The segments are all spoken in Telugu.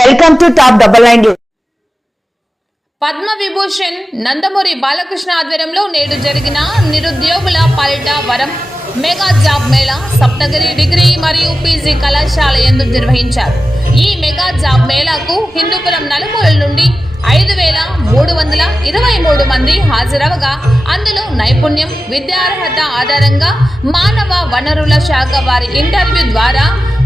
Welcome to top double nine news. Padma Vibhushan Nandamuri Balakrishna ఆధ్వర్యంలో నేడు జరిగిన నిరుద్యోగుల పాలిట వరం mega job Mela Saptagiri degree మరియు పీజీ కళాశాల యందు నిర్వహించారు. ఈ మెగా జాబ్ మేళాకు హిందూపురం నలుమూలల నుండి 5,323 మంది హాజరవగా అందులో నైపుణ్యం, విద్యార్హత ఆధారంగా మానవ వనరుల శాఖ వారి ఇంటర్వ్యూ ద్వారా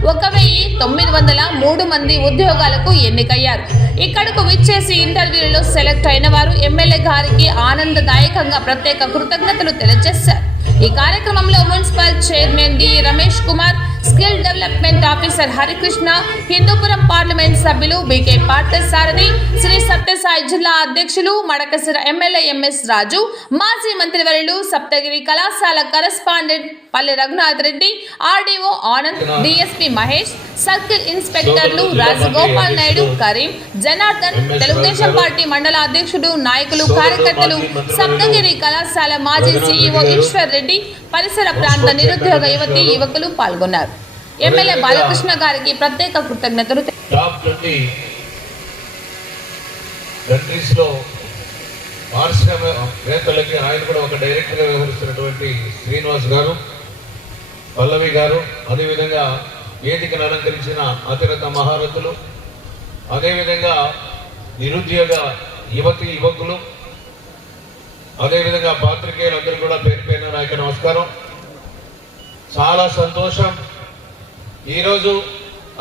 1,903 మంది ఉద్యోగాలకు ఎన్నికయ్యారు. ఇక్కడకు విచ్చేసి ఇంటర్వ్యూలో సెలెక్ట్ అయిన వారు ఎమ్మెల్యే గారికి ఆనందదాయకంగా ప్రత్యేక కృతజ్ఞతలు తెలియజేశారు. ఈ కార్యక్రమంలో municipal chairman D Ramesh Kumar, skill development officer Harikrishna, Hindupuram parliament సభ్యులు బికే పార్థసారథి, శ్రీ సత్యసాయి జిల్లా అధ్యక్షులు మడకసిర ఎమ్మెల్యే ఎంఎస్ రాజు, మాజీ మంత్రివర్యులు, సప్తగిరి కళాశాల correspondent Palle Raghunath Reddy, RDO Anand, DSP Mahesh, circle ఇన్స్పెక్టర్లు రాజగోపాల్ నాయుడు, కరీం, జనార్దన్, తెలుగుదేశం పార్టీ మండల అధ్యక్షుడు, నాయకులు, కార్యకర్తలు, సప్తగిరి కళాశాల మాజీ సీఈఓ ఈశ్వర్ రెడ్డి, పరిసర ప్రాంత నిరుద్యోగ యువతి యువకులు పాల్గొన్నారు. ఎమ్మెల్యే బాలకృష్ణ గారికి ప్రత్యేక కృతజ్ఞతలు. పారిశ్రామికవేత్తలకి ఆయన కూడా ఒక డైరెక్టర్గా వ్యవహరిస్తున్నటువంటి శ్రీనివాస్ గారు, పల్లవి గారు, అదేవిధంగా వేదికను అలంకరించిన అతిరథ మహారథులు, అదేవిధంగా నిరుద్యోగ యువతి యువకులు, అదేవిధంగా పాత్రికేయులందరూ కూడా పేరు పేరున నాయక నమస్కారం. చాలా సంతోషం. ఈరోజు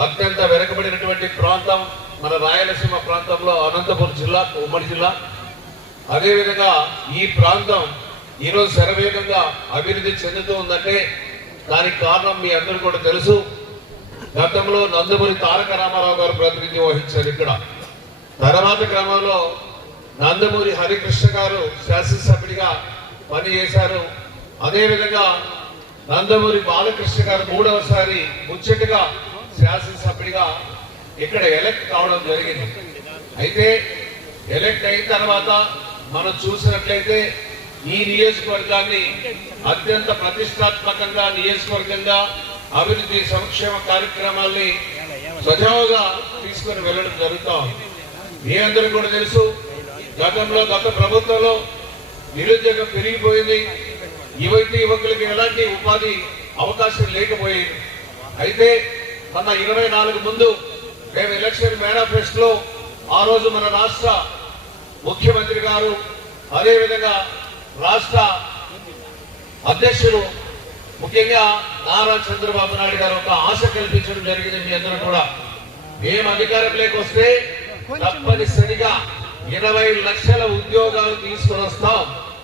అత్యంత వెనుకబడినటువంటి ప్రాంతం మన రాయలసీమ ప్రాంతంలో అనంతపురం జిల్లా, ఉమ్మడి జిల్లా. అదేవిధంగా ఈ ప్రాంతం ఈరోజు శరవేగంగా అభివృద్ధి చెందుతూ ఉందంటే దానికి కారణం మీ అందరూ కూడా తెలుసు. గతంలో నందమూరి తారక రామారావు గారు ప్రాతినిధ్యం వహించారు ఇక్కడ. తర్వాత క్రమంలో నందమూరి హరికృష్ణ గారు శాసనసభ్యుడిగా పనిచేశారు. అదేవిధంగా నందమూరి బాలకృష్ణ గారు 3వసారి ముచ్చటగా శాసనసభ్యుడిగా ఇక్కడ ఎలక్ట్ కావడం జరిగింది. అయితే ఎలక్ట్ అయిన తర్వాత మనం చూసినట్లయితే ఈ నియోజకవర్గాన్ని అత్యంత ప్రతిష్టాత్మకంగా నియోజకవర్గంగా అభివృద్ధి సంక్షేమ కార్యక్రమాల్ని సజావుగా తీసుకుని వెళ్ళడం జరుగుతాం. మీ అందరూ కూడా తెలుసు, గతంలో గత ప్రభుత్వంలో నిరుద్యోగం పెరిగిపోయింది. యువతి యువకులకి ఎలాంటి ఉపాధి అవకాశం లేకపోయింది. అయితే మన 24 ముందు మేము ఎలక్షన్ మేనిఫెస్టోలో ఆ రోజు మన రాష్ట్ర ముఖ్యమంత్రి గారు, అదేవిధంగా రాష్ట్ర అధ్యక్షులు ముఖ్యంగా నారా చంద్రబాబు నాయుడు గారు ఒక ఆశ కల్పించడం జరిగింది. మీ అందరూ కూడా మేము అధికారంలోకి వస్తే తప్పనిసరిగా 20 లక్షల ఉద్యోగాలు తీసుకుని వస్తాం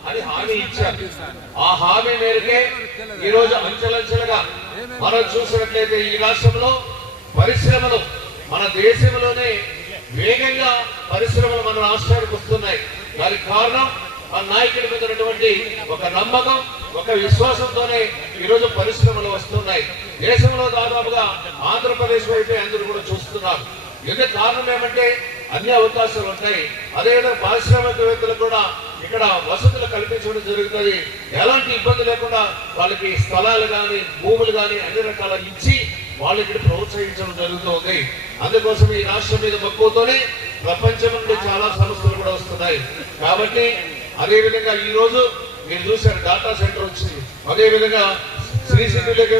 అని హామీ ఇచ్చారు. ఆ హామీ మేరకే ఈరోజు అంచెలంచెలుగా మనం చూసినట్లయితే ఈ రాష్ట్రంలో పరిశ్రమలు మన దేశంలోనే వేగంగా పరిశ్రమలు మన రాష్ట్రానికి వస్తున్నాయి. దానికి కారణం మన నాయకుడి మీద ఉన్నటువంటి ఒక నమ్మకం, ఒక విశ్వాసంతోనే ఈరోజు పరిశ్రమలు వస్తున్నాయి. దేశంలో దాదాపుగా ఆంధ్రప్రదేశ్ వైపే అందరూ కూడా చూస్తున్నారు. ఎందుకు కారణం ఏమంటే అన్ని అవకాశాలు ఉంటాయి. అదేవిధంగా పారిశ్రామికవేత్తలు కూడా ఇక్కడ వసతులు కల్పించడం జరుగుతుంది. ఎలాంటి ఇబ్బంది లేకుండా వాళ్ళకి స్థలాలు కానీ భూములు కానీ అన్ని రకాల ఇచ్చి వాళ్ళకి ప్రోత్సహించడం జరుగుతుంది. అందుకోసం ఈ రాష్ట్రం మీద మక్కువతోనే ప్రపంచం నుండి చాలా సంస్థలు కూడా వస్తున్నాయి. కాబట్టి అదేవిధంగా ఈ రోజు మీరు చూసారు డాటా సెంటర్ వచ్చింది. అదేవిధంగా శ్రీశైలంలోకి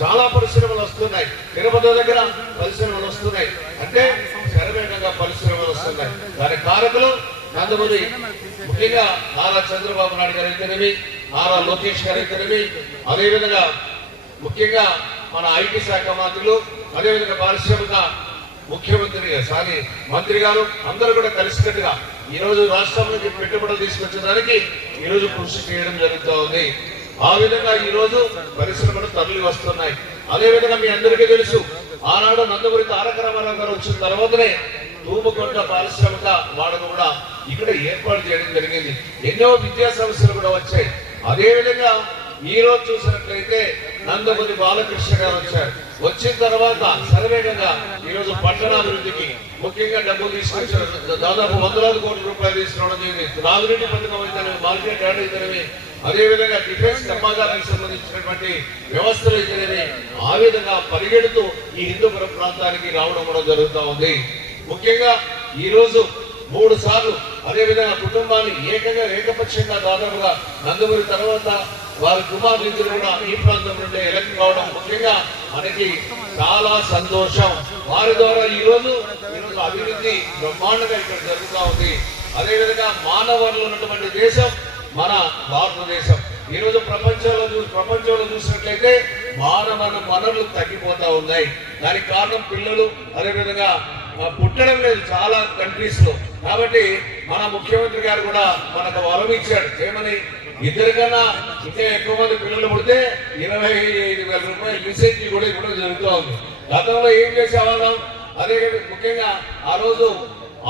చాలా పరిశ్రమలు వస్తున్నాయి. తిరుపతి దగ్గర పరిశ్రమలు వస్తున్నాయి. అంటే శరవేగంగా పరిశ్రమలు వస్తున్నాయి. దాని కారకులు నందమూరి ముఖ్యంగా నారా చంద్రబాబు నాయుడు గారు అయితేనేమి, నారా లోకేష్ గారు అయితేనేమి, అదేవిధంగా ముఖ్యంగా మన ఐటీ శాఖ మంత్రులు, అదేవిధంగా పారిశ్రామిక ముఖ్యమంత్రి సారీ మంత్రి గారు అందరూ కూడా కలిసికట్టుగా ఈ రోజు రాష్ట్రంలోకి పెట్టుబడులు తీసుకొచ్చడానికి ఈ రోజు కృషి చేయడం జరుగుతూ ఉంది. ఆ విధంగా ఈ రోజు పరిశ్రమలు తరలి వస్తున్నాయి. అదేవిధంగా మీ అందరికీ తెలుసు, ఆనాడు నందమూరి తారక రామారావు గారు వచ్చిన తర్వాతనే తూముకొండ పారిశ్రామిక వాడక కూడా ఇక్కడ ఏర్పాటు చేయడం జరిగింది. ఎన్నో విద్యా సంస్థలు కూడా వచ్చాయి. అదేవిధంగా ఈ రోజు చూసినట్లయితే నందమూరి బాలకృష్ణ గారు వచ్చారు. వచ్చిన తర్వాత సర్వేగంగా ఈ రోజు పట్టణాభివృద్ధికి ముఖ్యంగా డబ్బులు తీసుకొచ్చారు. దాదాపు 100,000 కోట్ల రూపాయలు తీసుకురావడం జరిగింది. నాగునీటి పథకం అయితేనే, మార్కెట్ యార్డ్ అయితేనే, అదేవిధంగా డిఫెన్స్ కర్మాగారానికి సంబంధించినటువంటి వ్యవస్థలు అయితేనే ఆ విధంగా పరిగెడుతూ ఈ హిందూపురం ప్రాంతానికి రావడం కూడా జరుగుతూ ఉంది. ముఖ్యంగా ఈరోజు 3 సార్లు అదేవిధంగా కుటుంబాన్ని ఏకపక్షంగా దాదాపుగా నందమూరి తర్వాత వారి కుమారులిద్దరు కూడా ఈ ప్రాంతం నుండి ఎలక్ట్ కావడం ముఖ్యంగా మనకి చాలా సంతోషం. వారి ద్వారా ఈరోజు అభివృద్ధి బ్రహ్మాండంగా ఇక్కడ జరుగుతూ ఉంది. అదేవిధంగా మానవ వనరులు ఉన్నటువంటి దేశం మన భారతదేశం. ఈరోజు ప్రపంచంలో చూసినట్లయితే మానవ వనరులు తగ్గిపోతా ఉన్నాయి. దానికి కారణం పిల్లలు అదేవిధంగా పుట్టడం లేదు చాలా కంట్రీస్ లో. కాబట్టి మన ముఖ్యమంత్రి గారు కూడా మనకు వరం ఇచ్చాడు ఏమని, 2 కన్నా ఇంకా ఎక్కువ మంది పిల్లలు పుడితే 25,000 రూపాయలు రీసెంట్లీ కూడా ఇవ్వడం జరుగుతూ ఉంది. గతంలో ఏం చేసేవాళ్ళం, అదే ముఖ్యంగా ఆ రోజు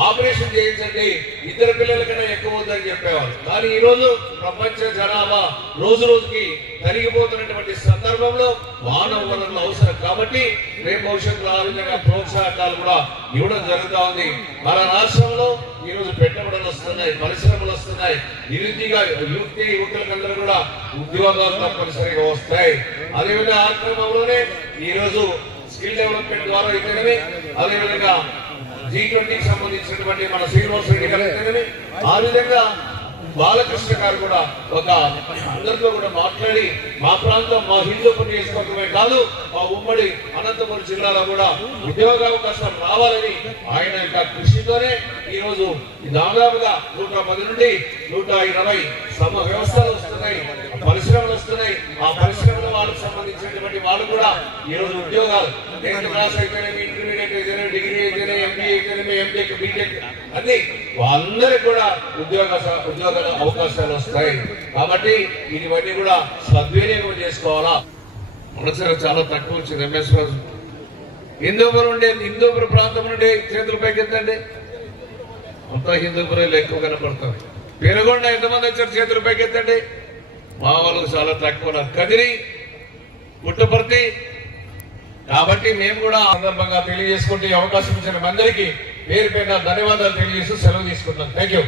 ఆపరేషన్ చేయించండి 2 పిల్లల కన్నా ఎక్కువ ఉందని చెప్పేవాళ్ళు. కానీ ఈ రోజు ప్రపంచ జనాభా రోజుకి తరిగిపోతున్నటువంటి సందర్భంలో మానవ వనరులు అవసరం కాబట్టి రేపు భవిష్యత్తులో ఆ విధంగా ప్రోత్సాహకాలు కూడా ఇవ్వడం జరుగుతూ ఉంది. మన రాష్ట్రంలో ఈ రోజు పెట్టుబడులు వస్తున్నాయి, పరిశ్రమలు వస్తున్నాయి, యువకులందరూ కూడా ఉద్యోగాలు తప్పనిసరిగా వస్తాయి. అదేవిధంగా ఆ క్రమంలోనే ఈ రోజు స్కిల్ డెవలప్మెంట్ ద్వారా అయితేనే అదేవిధంగా G20కి సంబంధించినటువంటి మన శ్రీనివాస్ రెడ్డి గారు అయితేనే ఆ విధంగా బాలకృష్ణ గారు కూడా అందరితో కూడా మాట్లాడి మా ప్రాంతం మా హిందూపూర్ నియోజకవర్గమే కాదు మా ఉమ్మడి అనంతపురం జిల్లాలో కూడా ఉద్యోగావకాశాలు రావాలని ఆయన యొక్క కృషితోనే ఈ రోజు దాదాపుగా 110 నుండి 120 వ్యవస్థలు వస్తున్నాయి, పరిశ్రమలు వస్తున్నాయి. ఆ పరిశ్రమల వాళ్ళకి సంబంధించినటువంటి వాళ్ళు కూడా ఈ రోజు ఉద్యోగాలు 10th క్లాస్ అయితేనేమి, ఇంటర్మీడియట్ అయితేనే, డిగ్రీ అయితేనే, ఎంబీఏ అయితేనేమి, ఎంటెక్, బీటెక్ అన్ని వాళ్ళందరికీ కూడా ఉద్యోగాల అవకాశాలు వస్తాయి. కాబట్టి ఇవన్నీ కూడా సద్వినియోగం చేసుకోవాలా. మనసు చాలా తక్కువ వచ్చింది. ఎంఎస్ రాజు హిందూపురం ప్రాంతం నుండి చేతులు పైకెత్తండి. అంతా హిందూపురంలో ఎక్కువ కనపడుతుంది. పెనుగొండ ఎంతమంది వచ్చారు చేతులు పైకెత్తండి. మా వాళ్ళకు చాలా తక్కువ. కదిరి, పుట్టపర్తి. కాబట్టి మేము కూడా సందర్భంగా తెలియజేసుకుంటే అవకాశం ఇచ్చిన అందరికీ పేరు పేరున ధన్యవాదాలు తెలియజేస్తూ సెలవు తీసుకుంటాం. Thank you.